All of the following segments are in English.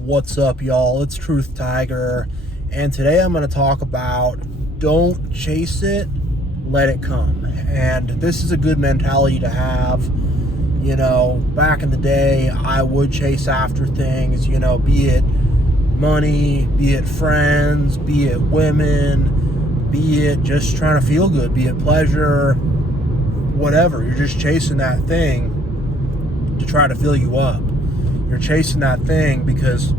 What's up, y'all? It's Truth Tiger, and today I'm going to talk about don't chase it, let it come. And this is a good mentality to have. Back in the day, I would chase after things, be it money, be it friends, be it women, be it just trying to feel good, be it pleasure, whatever. You're just chasing that thing to try to fill you up. You're chasing that thing because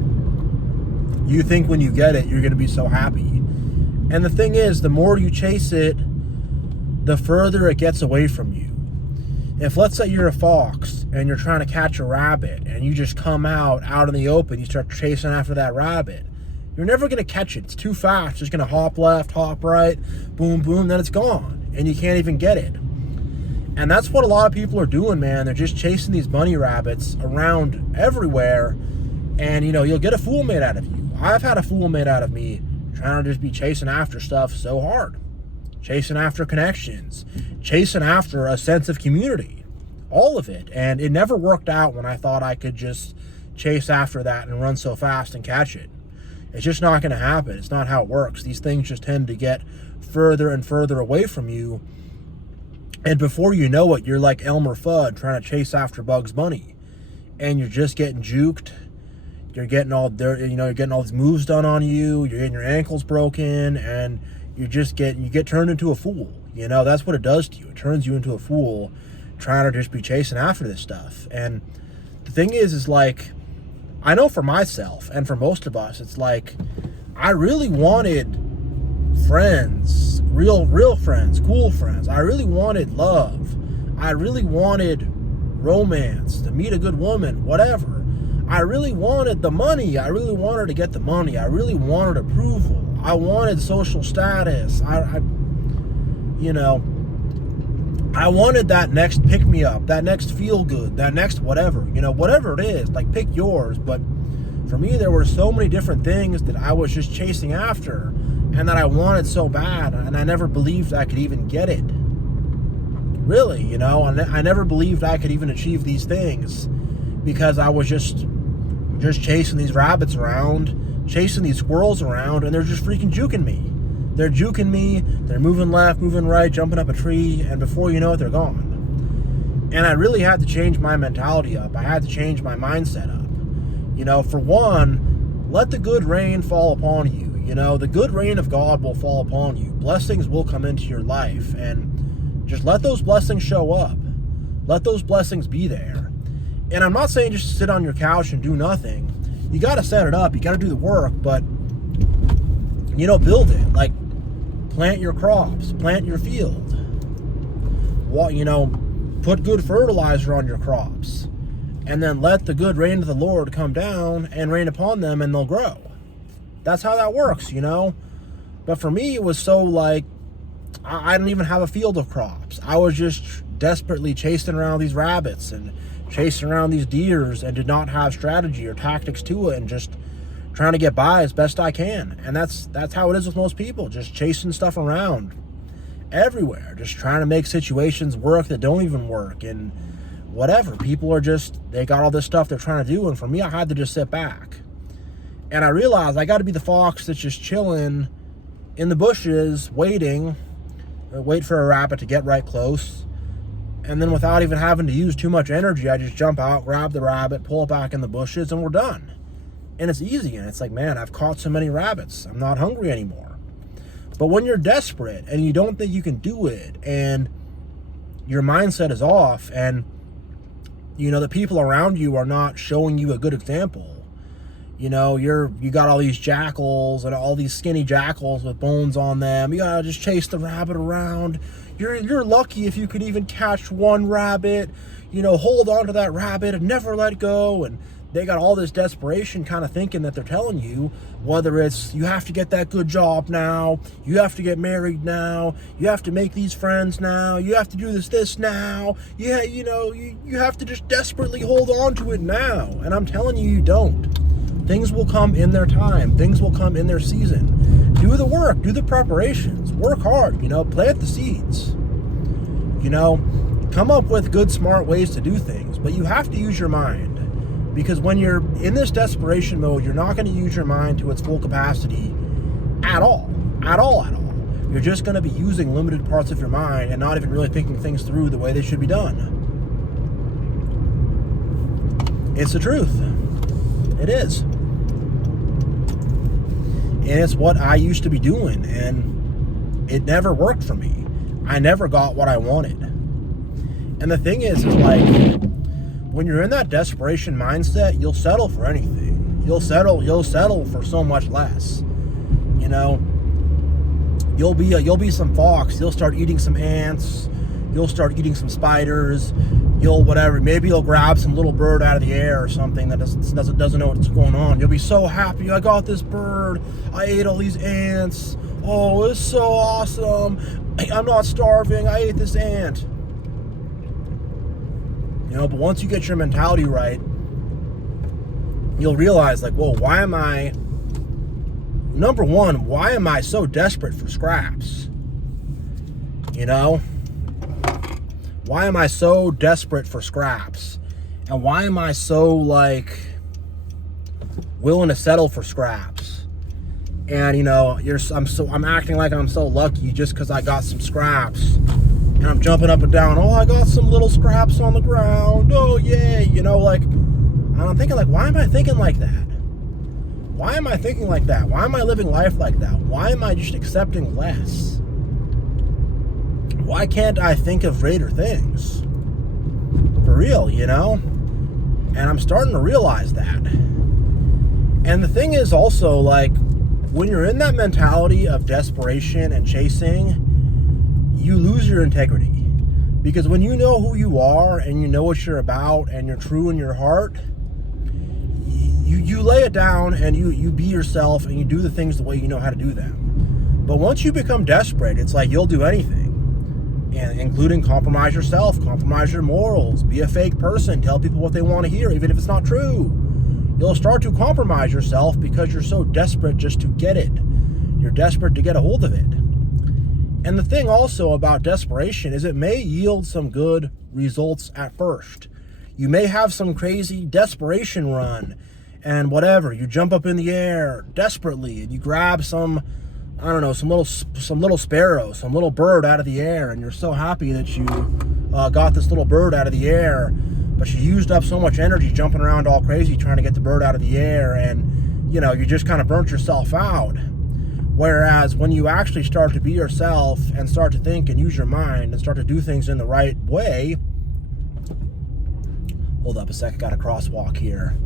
you think when you get it, you're going to be so happy. And the thing is, the more you chase it, the further it gets away from you. If, let's say, you're a fox and you're trying to catch a rabbit and you just come out in the open, you start chasing after that rabbit, you're never going to catch it. It's too fast. It's just going to hop left, hop right, boom, boom, then it's gone. And you can't even get it. And that's what a lot of people are doing, man. They're just chasing these bunny rabbits around everywhere. And, you'll get a fool made out of you. I've had a fool made out of me trying to just be chasing after stuff so hard. Chasing after connections. Chasing after a sense of community. All of it. And it never worked out when I thought I could just chase after that and run so fast and catch it. It's just not going to happen. It's not how it works. These things just tend to get further and further away from you. And before you know it, you're like Elmer Fudd trying to chase after Bugs Bunny. And you're just getting juked. You're getting all these moves done on you. You're getting your ankles broken. And you get turned into a fool. That's what it does to you. It turns you into a fool trying to just be chasing after this stuff. And the thing is like, I know for myself and for most of us, it's like, I really wanted friends, real friends, cool friends. I really wanted love. I really wanted romance, to meet a good woman, whatever. I really wanted the money. I really wanted to get the money. I really wanted approval. I wanted social status. I wanted that next pick-me-up, that next feel-good, that next whatever. Whatever it is, like pick yours. But for me, there were so many different things that I was just chasing after and that I wanted so bad, and I never believed I could even get it. Really, I never believed I could even achieve these things because I was just chasing these rabbits around, chasing these squirrels around, and they're just freaking juking me. They're juking me, they're moving left, moving right, jumping up a tree, and before you know it, they're gone. And I really had to change my mentality up. I had to change my mindset up. For one, let the good rain fall upon you. The good rain of God will fall upon you. Blessings will come into your life, and just let those blessings show up. Let those blessings be there. And I'm not saying just sit on your couch and do nothing. You got to set it up. You got to do the work, but, build it. Like, plant your crops. Plant your field. Put good fertilizer on your crops. And then let the good rain of the Lord come down and rain upon them, and they'll grow. That's how that works, But for me, it was so like, I didn't even have a field of crops. I was just desperately chasing around these rabbits and chasing around these deers and did not have strategy or tactics to it and just trying to get by as best I can. And that's how it is with most people, just chasing stuff around everywhere, just trying to make situations work that don't even work and whatever. People are they got all this stuff they're trying to do, and for me, I had to just sit back. And I realized I got to be the fox that's just chilling in the bushes, wait for a rabbit to get right close. And then without even having to use too much energy, I just jump out, grab the rabbit, pull it back in the bushes, and we're done. And it's easy. And it's like, man, I've caught so many rabbits. I'm not hungry anymore. But when you're desperate and you don't think you can do it and your mindset is off and, the people around you are not showing you a good example. You got all these jackals and all these skinny jackals with bones on them. You gotta just chase the rabbit around. You're lucky if you can even catch one rabbit. Hold on to that rabbit and never let go. And they got all this desperation kind of thinking that they're telling you, whether it's you have to get that good job now, you have to get married now, you have to make these friends now, you have to do this now. You have to just desperately hold on to it now. And I'm telling you, you don't. Things will come in their time. Things will come in their season. Do the work. Do the preparations. Work hard. Plant the seeds. Come up with good, smart ways to do things. But you have to use your mind. Because when you're in this desperation mode, you're not going to use your mind to its full capacity at all. At all. You're just going to be using limited parts of your mind and not even really thinking things through the way they should be done. It's the truth. It is. And it's what I used to be doing, and it never worked for me. I never got what I wanted. And the thing is like, when you're in that desperation mindset, you'll settle for anything. You'll settle for so much less. You know, you'll be some fox. You'll start eating some ants. You'll start eating some spiders. Maybe you'll grab some little bird out of the air or something that doesn't know what's going on. You'll be so happy. I got this bird. I ate all these ants. Oh, it's so awesome. I'm not starving. I ate this ant. You know, but once you get your mentality right, you'll realize, like, whoa, number one, why am I so desperate for scraps? You know? Why am I so desperate for scraps? And why am I so, like, willing to settle for scraps? And, you know, I'm acting like I'm so lucky just because I got some scraps. And I'm jumping up and down. Oh, I got some little scraps on the ground. Oh, yay. You know, like, and I'm thinking, like, why am I thinking like that? Why am I thinking like that? Why am I living life like that? Why am I just accepting less? Why can't I think of greater things? For real, you know? And I'm starting to realize that. And the thing is also, like, when you're in that mentality of desperation and chasing, you lose your integrity. Because when you know who you are and you know what you're about and you're true in your heart, you lay it down and you be yourself and you do the things the way you know how to do them. But once you become desperate, it's like you'll do anything, and including compromise yourself, compromise your morals, be a fake person, tell people what they want to hear, even if it's not true. You'll start to compromise yourself because you're so desperate just to get it. You're desperate to get a hold of it. And the thing also about desperation is it may yield some good results at first. You may have some crazy desperation run and whatever. You jump up in the air desperately and you grab some little sparrow, some little bird out of the air, and you're so happy that you got this little bird out of the air, but you used up so much energy jumping around all crazy trying to get the bird out of the air, and, you know, you just kind of burnt yourself out. Whereas when you actually start to be yourself and start to think and use your mind and start to do things in the right way, hold up a sec, got a crosswalk here.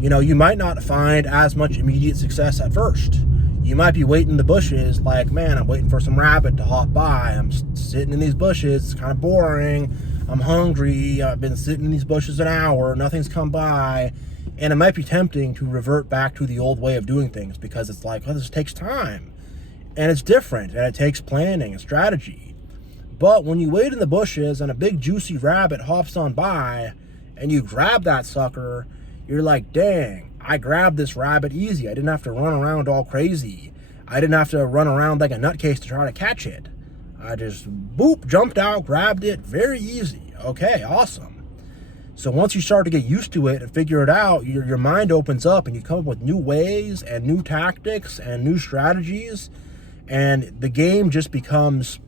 You know, you might not find as much immediate success at first. You might be waiting in the bushes like, man, I'm waiting for some rabbit to hop by. I'm sitting in these bushes. It's kind of boring. I'm hungry. I've been sitting in these bushes an hour. Nothing's come by. And it might be tempting to revert back to the old way of doing things because it's like, oh, this takes time. And it's different. And it takes planning and strategy. But when you wait in the bushes and a big juicy rabbit hops on by and you grab that sucker, you're like, dang, I grabbed this rabbit easy. I didn't have to run around all crazy. I didn't have to run around like a nutcase to try to catch it. I just, boop, jumped out, grabbed it, very easy. Okay, awesome. So once you start to get used to it and figure it out, your mind opens up and you come up with new ways and new tactics and new strategies, and the game just becomes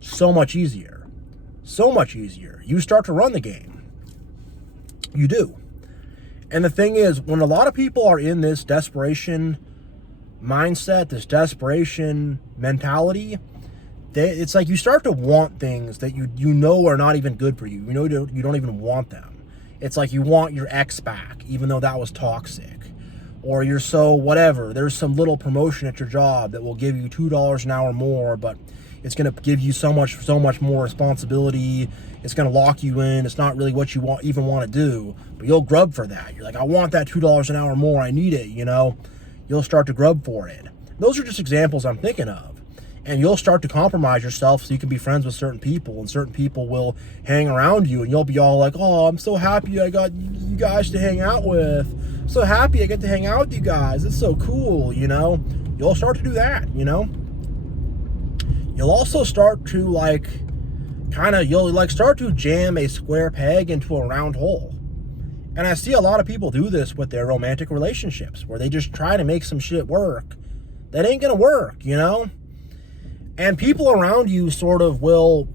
so much easier. So much easier. You start to run the game. You do. And the thing is, when a lot of people are in this desperation mindset, this desperation mentality, it's like you start to want things that you know are not even good for you. You know you don't even want them. It's like you want your ex back, even though that was toxic. Or you're so whatever. There's some little promotion at your job that will give you $2 an hour more, but it's going to give you so much more responsibility. It's going to lock you in. It's not really what you even want to do, but you'll grub for that. You're like, I want that $2 an hour more. I need it, you know. You'll start to grub for it. Those are just examples I'm thinking of. And you'll start to compromise yourself so you can be friends with certain people, and certain people will hang around you, and you'll be all like, oh, I'm so happy I got you guys to hang out with. I'm so happy I get to hang out with you guys. It's so cool, you know. You'll start to do that, you know. You'll also start to you'll start to jam a square peg into a round hole. And I see a lot of people do this with their romantic relationships, where they just try to make some shit work that ain't gonna work, you know? And people around you sort of will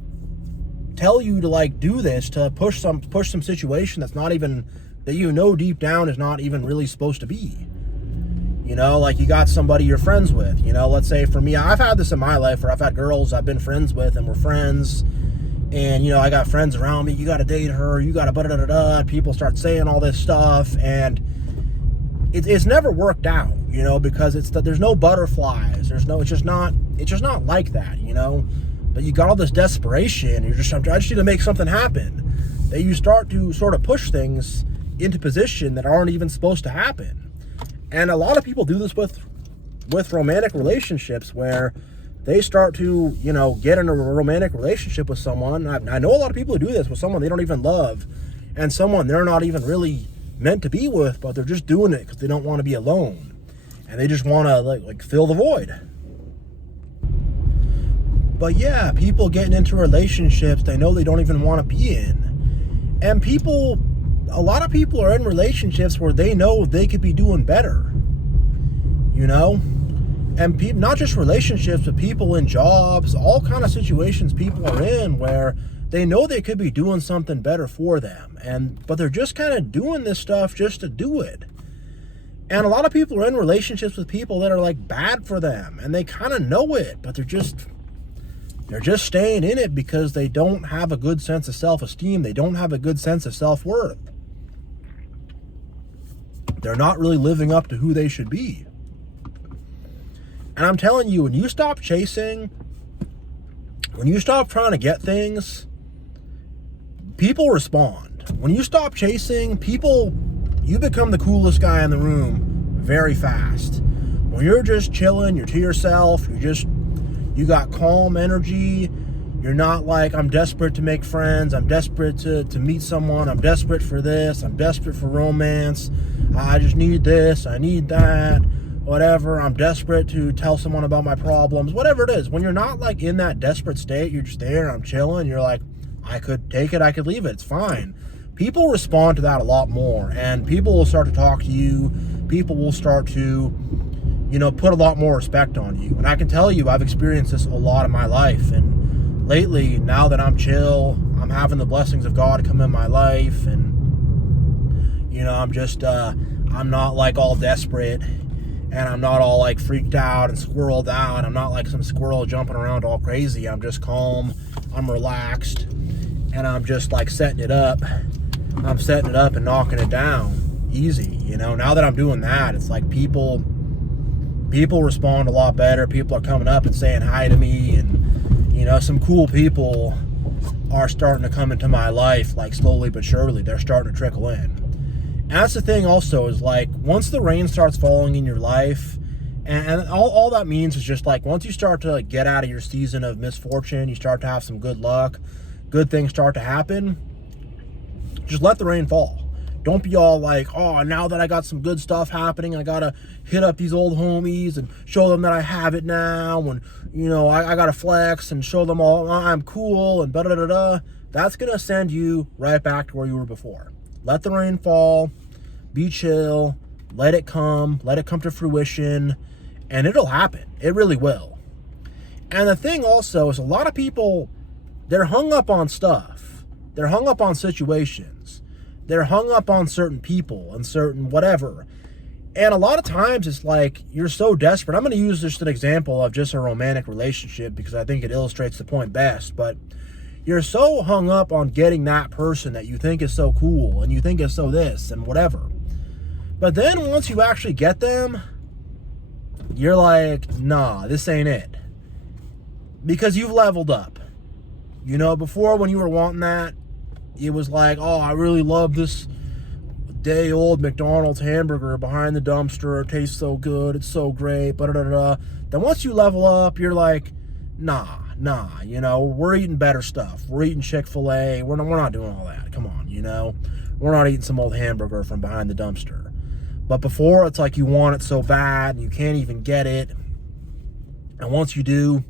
tell you to like do this, to push some situation that's not even, that you know deep down is not even really supposed to be. You know, like you got somebody you're friends with, you know, let's say for me, I've had this in my life where I've had girls I've been friends with and we're friends, and, you know, I got friends around me, you got to date her, you got to people start saying all this stuff, and it's never worked out, you know, because there's no butterflies, it's just not like that, you know. But you got all this desperation, I just need to make something happen, that you start to sort of push things into position that aren't even supposed to happen. And a lot of people do this with romantic relationships, where they start to, you know, get in a romantic relationship with someone. I know a lot of people who do this with someone they don't even love, and someone they're not even really meant to be with, but they're just doing it because they don't want to be alone, and they just want to like fill the void. But yeah, people getting into relationships they know they don't even want to be in, and a lot of people are in relationships where they know they could be doing better, you know. And not just relationships, but people in jobs, all kind of situations people are in where they know they could be doing something better for them, but they're just kind of doing this stuff just to do it. And a lot of people are in relationships with people that are like bad for them, and they kind of know it, but they're just staying in it because they don't have a good sense of self-esteem. They don't have a good sense of self-worth. They're not really living up to who they should be. And I'm telling you, when you stop chasing, when you stop trying to get things, people respond. When you stop chasing, you become the coolest guy in the room very fast. When you're just chilling, you're to yourself, you got calm energy. You're not like, I'm desperate to make friends, I'm desperate to meet someone, I'm desperate for this, I'm desperate for romance, I just need this, I need that, whatever, I'm desperate to tell someone about my problems, whatever it is. When you're not like in that desperate state, you're just there, I'm chilling, you're like, I could take it, I could leave it, it's fine. People respond to that a lot more, and people will start to talk to you, people will start to, you know, put a lot more respect on you. And I can tell you, I've experienced this a lot in my life, and lately, now that I'm chill, I'm having the blessings of God come in my life, and, you know, I'm not like all desperate, and I'm not all like freaked out and squirreled out. I'm not like some squirrel jumping around all crazy. I'm just calm, I'm relaxed, and I'm just like setting it up. I'm setting it up and knocking it down easy, you know. Now that I'm doing that, it's like people respond a lot better. People are coming up and saying hi to me, and, you know, some cool people are starting to come into my life, like slowly but surely. They're starting to trickle in. And that's the thing also, is like, once the rain starts falling in your life, and all that means is just like, once you start to get out of your season of misfortune, you start to have some good luck, good things start to happen, just let the rain fall. Don't be all like, oh, now that I got some good stuff happening, I gotta hit up these old homies and show them that I have it now, and, you know, I gotta flex and show them all I'm cool and da-da-da-da. That's gonna send you right back to where you were before. Let the rain fall, be chill, let it come to fruition, and it'll happen. It really will. And the thing also is, a lot of people, they're hung up on stuff. They're hung up on situations. They're hung up on certain people and certain whatever. And a lot of times it's like, you're so desperate. I'm going to use just an example of just a romantic relationship because I think it illustrates the point best. But you're so hung up on getting that person that you think is so cool and you think is so this and whatever. But then once you actually get them, you're like, nah, this ain't it. Because you've leveled up. You know, before when you were wanting that, it was like, oh, I really love this day old McDonald's hamburger behind the dumpster. It tastes so good. It's so great. Then once you level up, you're like, nah, you know, we're eating better stuff. We're eating Chick-fil-A. We're not doing all that. Come on, you know. We're not eating some old hamburger from behind the dumpster. But before, it's like you want it so bad and you can't even get it. And once you do,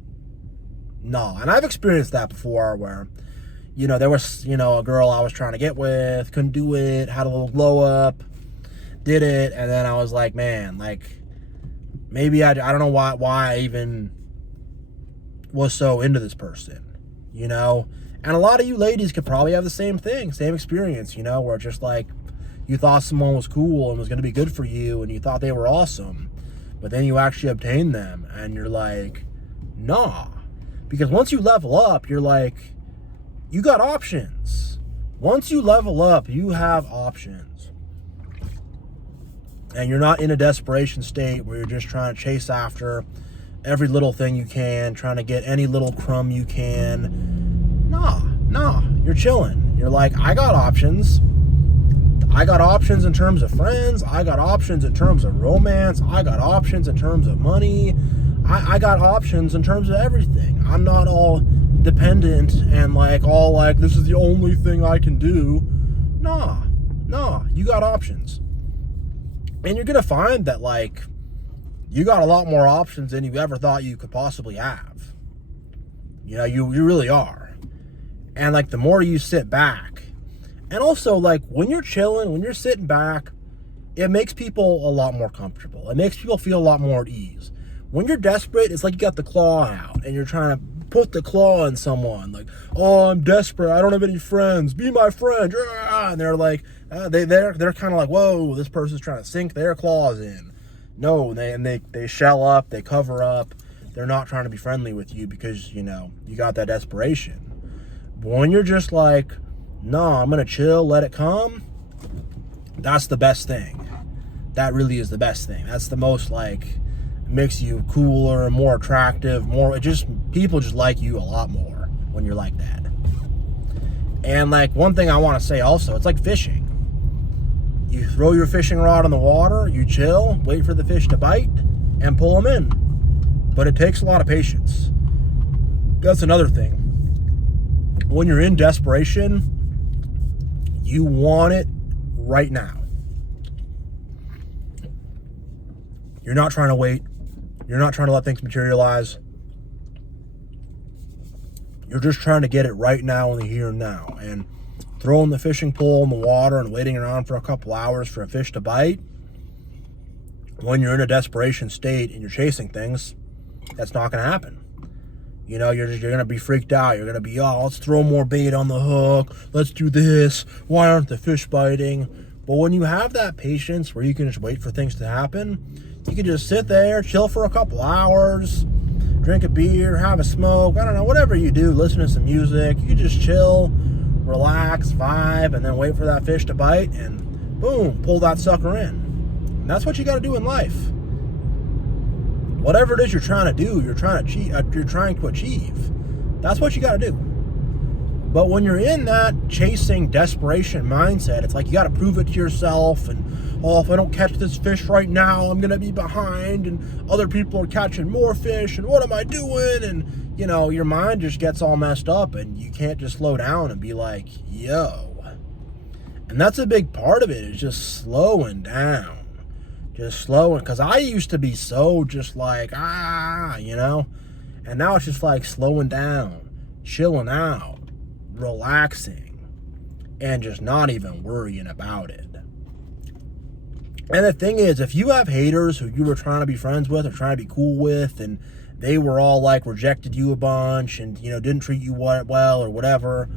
no. And I've experienced that before where, there was, a girl I was trying to get with, couldn't do it, had a little glow up, did it, and then I was like, man, like, maybe I don't know why I even was so into this person, And a lot of you ladies could probably have the same thing, same experience, where it's just like, you thought someone was cool and was going to be good for you, and you thought they were awesome, but then you actually obtained them, and you're like, nah. Because once you level up, you're like, you got options. Once you level up, you have options. And you're not in a desperation state where you're just trying to chase after every little thing you can, trying to get any little crumb you can. Nah, you're chilling. You're like, I got options. I got options in terms of friends. I got options in terms of romance. I got options in terms of money. I got options in terms of everything. I'm not all dependent and all this is the only thing I can do. Nah, you got options. And you're going to find that you got a lot more options than you ever thought you could possibly have. You really are. And the more you sit back, and also when you're chilling, when you're sitting back, it makes people a lot more comfortable. It makes people feel a lot more at ease. When you're desperate, it's like you got the claw out and you're trying to put the claw in someone. Oh, I'm desperate. I don't have any friends. Be my friend. And they're they're kind of whoa, this person's trying to sink their claws in. No, they shell up, they cover up. They're not trying to be friendly with you because, you got that desperation. But when you're just no, I'm going to chill, let it come, that's the best thing. That really is the best thing. That's the most makes you cooler and more attractive, people just like you a lot more when you're like that. And one thing I want to say also, it's like fishing. You throw your fishing rod in the water, you chill, wait for the fish to bite, and pull them in. But it takes a lot of patience. That's another thing. When you're in desperation, you want it right now. You're not trying to wait. You're not trying to let things materialize. You're just trying to get it right now in the here and now. And throwing the fishing pole in the water and waiting around for a couple hours for a fish to bite, when you're in a desperation state and you're chasing things, that's not going to happen. You're going to be freaked out. You're going to be, oh, let's throw more bait on the hook. Let's do this. Why aren't the fish biting? But when you have that patience where you can just wait for things to happen, you can just sit there, chill for a couple hours, drink a beer, have a smoke, I don't know, whatever you do, listen to some music. You can just chill, relax, vibe, and then wait for that fish to bite, and boom, pull that sucker in. And that's what you got to do in life. Whatever it is you're trying to do, you're trying to achieve. That's what you got to do. But when you're in that chasing desperation mindset, it's you got to prove it to yourself, and if I don't catch this fish right now, I'm going to be behind, and other people are catching more fish, and what am I doing? And, your mind just gets all messed up, and you can't just slow down and be yo. And that's a big part of it, is just slowing down. Just slowing, because I used to be so just and now it's just slowing down, chilling out, relaxing, and just not even worrying about it. And the thing is, if you have haters who you were trying to be friends with or trying to be cool with, and they were all rejected you a bunch and didn't treat you well or whatever,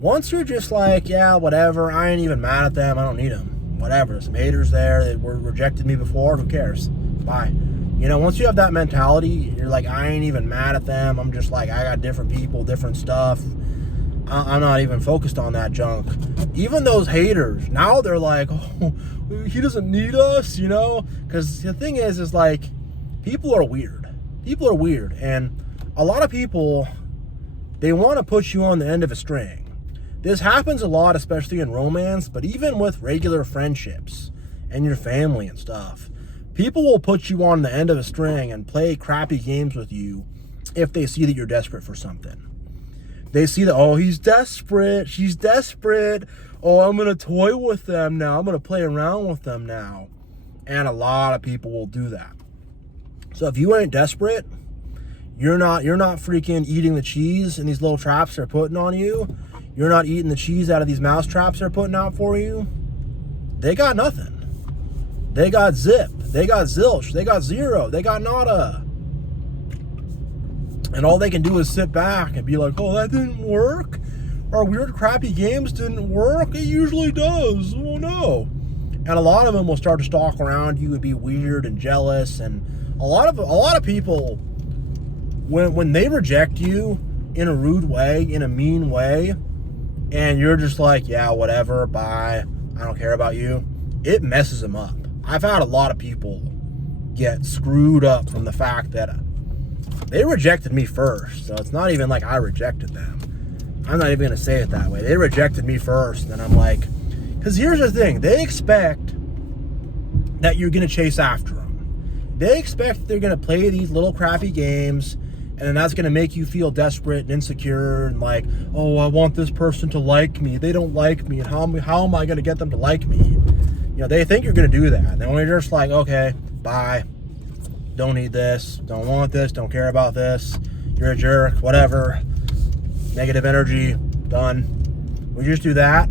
once you're just yeah, whatever, I ain't even mad at them, I don't need them, whatever, there's some haters there that were rejected me before, who cares, bye. Once you have that mentality, you're I ain't even mad at them, I'm just I got different people, different stuff, I'm not even focused on that junk. Even those haters, now they're oh, he doesn't need us, because the thing is people are weird. People are weird, and a lot of people, they want to put you on the end of a string. This happens a lot, especially in romance, but even with regular friendships and your family and stuff. People will put you on the end of a string and play crappy games with you if they see that you're desperate for something. They see that, oh, he's desperate, she's desperate, oh, I'm going to toy with them now, I'm going to play around with them now. And a lot of people will do that. So if you ain't desperate, you're not freaking eating the cheese in these little traps they're putting on you. you're not eating the cheese out of these mousetraps they're putting out for you, they got nothing. They got zip. They got zilch. They got zero. They got nada. And all they can do is sit back and be like, oh, that didn't work? Our weird, crappy games didn't work? It usually does. Oh, no. And a lot of them will start to stalk around you and be weird and jealous. And a lot of people, when they reject you in a rude way, in a mean way, and you're just like, yeah, whatever, bye, I don't care about you, it messes them up. I've had a lot of people get screwed up from the fact that they rejected me first. So it's not even like I rejected them. I'm not even going to say it that way. They rejected me first. And I'm like, because here's the thing. They expect that you're going to chase after them. They expect that they're going to play these little crappy games, and then that's going to make you feel desperate and insecure and like, oh, I want this person to like me. They don't like me. And how am I going to get them to like me? You know, they think you're going to do that. And then when you're just like, okay, bye. Don't need this. Don't want this. Don't care about this. You're a jerk. Whatever. Negative energy. Done. When you just do that,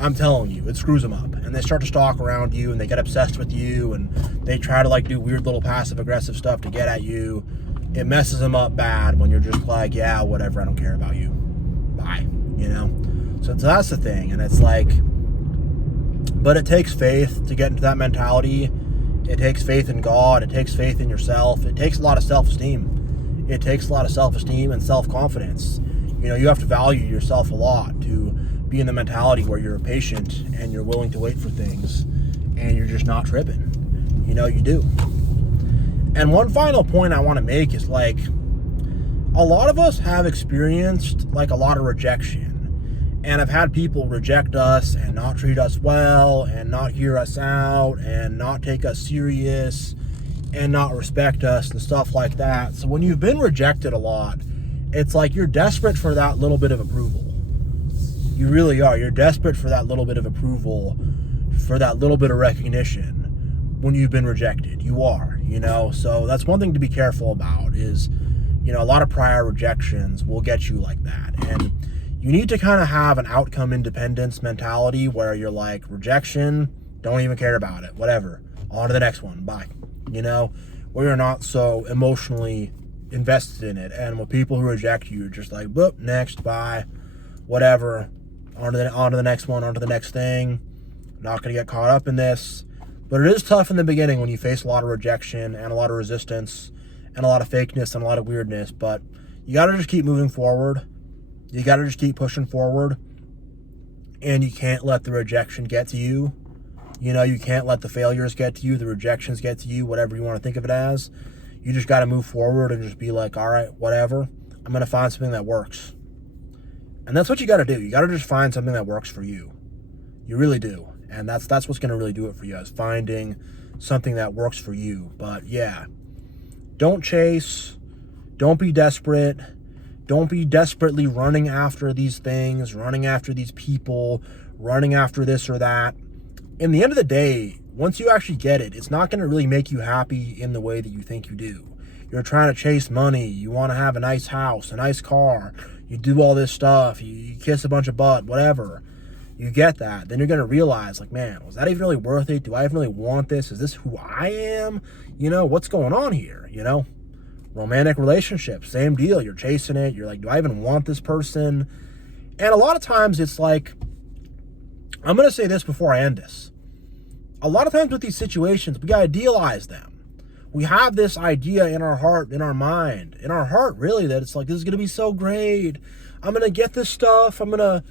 I'm telling you, it screws them up. And they start to stalk around you, and they get obsessed with you, and they try to like do weird little passive aggressive stuff to get at you. It messes them up bad when you're just like, yeah, whatever, I don't care about you. Bye. You know? So that's the thing. And it's like, but it takes faith to get into that mentality. It takes faith in God. It takes faith in yourself. It takes a lot of self-esteem. It takes a lot of self-esteem and self-confidence. You know, you have to value yourself a lot to be in the mentality where you're patient and you're willing to wait for things and you're just not tripping. You know, you do. And one final point I want to make is like, a lot of us have experienced like a lot of rejection. And I've had people reject us and not treat us well and not hear us out and not take us serious and not respect us and stuff like that. So when you've been rejected a lot, it's like you're desperate for that little bit of approval. You really are. You're desperate for that little bit of approval, for that little bit of recognition when you've been rejected. You are, you know. So that's one thing to be careful about is, you know, a lot of prior rejections will get you like that. And you need to kind of have an outcome independence mentality where you're like, rejection, don't even care about it, whatever. On to the next one, bye. You know, where you're not so emotionally invested in it. And with people who reject you, you're just like, boop, next, bye, whatever. On to the next one, on to the next thing. Not going to get caught up in this. But it is tough in the beginning when you face a lot of rejection and a lot of resistance and a lot of fakeness and a lot of weirdness. But you got to just keep moving forward. You got to just keep pushing forward, and you can't let the rejection get to you. You know, you can't let the failures get to you, the rejections get to you, whatever you want to think of it as. You just got to move forward and just be like, all right, whatever. I'm going to find something that works. And that's what you got to do. You got to just find something that works for you. You really do. And that's what's going to really do it for you, is finding something that works for you. But yeah, don't chase. Don't be desperate. Don't be desperately running after these things, running after these people, running after this or that. In the end of the day, once you actually get it, it's not going to really make you happy in the way that you think you do. You're trying to chase money. You want to have a nice house, a nice car. You do all this stuff. You kiss a bunch of butt, whatever. You get that. Then you're going to realize, like, man, was that even really worth it? Do I even really want this? Is this who I am? You know, what's going on here? You know? Romantic relationships, same deal. You're chasing it. You're like, do I even want this person? And a lot of times it's like, I'm going to say this before I end this. A lot of times with these situations, we got to idealize them. We have this idea in our heart, in our mind, in our heart, really, that it's like, this is going to be so great. I'm going to get this stuff. I'm going to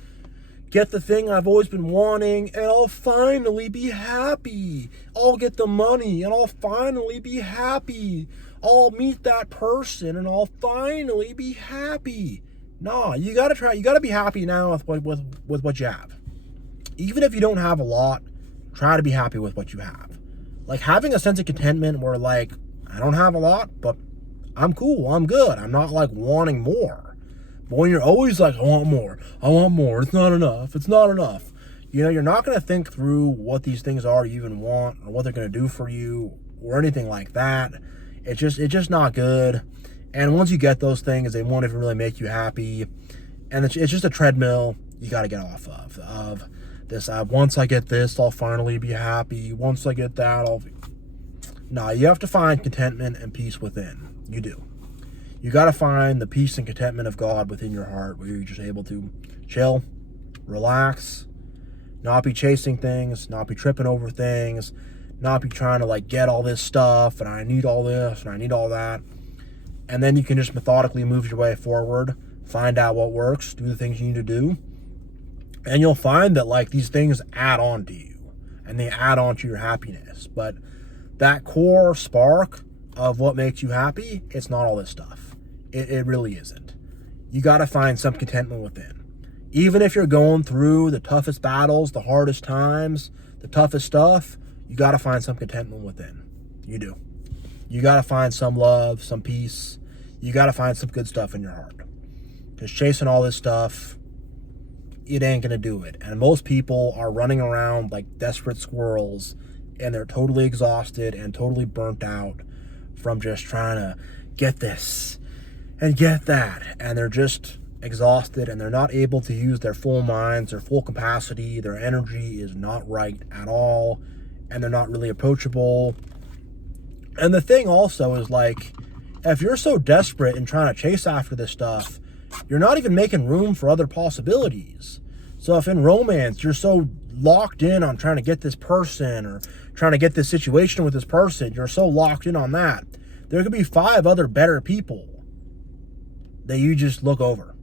get the thing I've always been wanting, and I'll finally be happy. I'll get the money, and I'll finally be happy. I'll meet that person and I'll finally be happy. No, you got to be happy now with what you have. Even if you don't have a lot, try to be happy with what you have. Like having a sense of contentment where like, I don't have a lot, but I'm cool, I'm good. I'm not like wanting more. But when you're always like, I want more, it's not enough. You know, you're not going to think through what these things are you even want or what they're going to do for you or anything like that. It's just not good. And once you get those things, they won't even really make you happy. And it's just a treadmill you got to get off of this. Once I get this, I'll finally be happy. Once I get that, I'll be... No, you have to find contentment and peace within. You do. You got to find the peace and contentment of God within your heart, where you're just able to chill, relax, not be chasing things, not be tripping over things, not be trying to like get all this stuff, and I need all this, and I need all that. And then you can just methodically move your way forward, find out what works, do the things you need to do. And you'll find that like these things add on to you, and they add on to your happiness. But that core spark of what makes you happy, it's not all this stuff. It really isn't. You got to find some contentment within. Even if you're going through the toughest battles, the hardest times, the toughest stuff, you got to find some contentment within. You do. You got to find some love, some peace. You got to find some good stuff in your heart. Because chasing all this stuff, it ain't going to do it. And most people are running around like desperate squirrels, and they're totally exhausted and totally burnt out from just trying to get this and get that. And they're just exhausted, and they're not able to use their full minds, their full capacity. Their energy is not right at all, and they're not really approachable. And the thing also is like, if you're so desperate and trying to chase after this stuff, you're not even making room for other possibilities. So if in romance you're so locked in on trying to get this person or trying to get this situation with this person, you're so locked in on that, there could be 5 other better people that you just look over.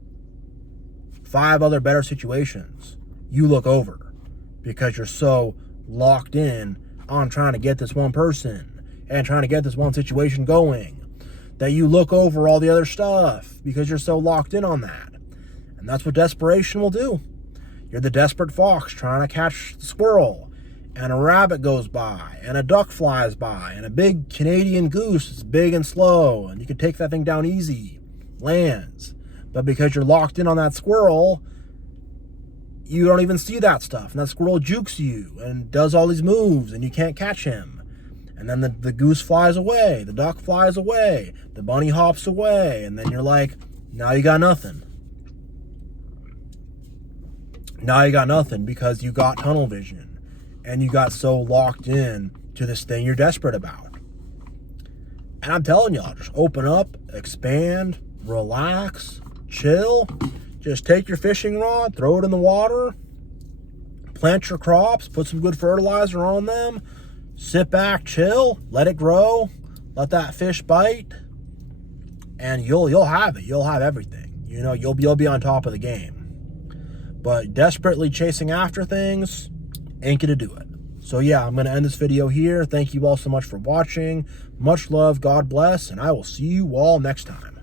5 other better situations you look over because you're so locked in on trying to get this one person and trying to get this one situation going that you look over all the other stuff because you're so locked in on that. And that's what desperation will do. You're the desperate fox trying to catch the squirrel, and a rabbit goes by, and a duck flies by, and a big Canadian goose is big and slow, and you can take that thing down easy, lands. But because you're locked in on that squirrel, you don't even see that stuff, and that squirrel jukes you and does all these moves, and you can't catch him. And then the goose flies away, the duck flies away, the bunny hops away, and then you're like, now you got nothing. Now you got nothing because you got tunnel vision and you got so locked in to this thing you're desperate about. And I'm telling y'all, just open up, expand, relax, chill. Just take your fishing rod, throw it in the water, plant your crops, put some good fertilizer on them, sit back, chill, let it grow, let that fish bite, and you'll have it. You'll have everything. You know, you'll be on top of the game. But desperately chasing after things ain't gonna do it. So yeah, I'm gonna end this video here. Thank you all so much for watching. Much love, God bless, and I will see you all next time.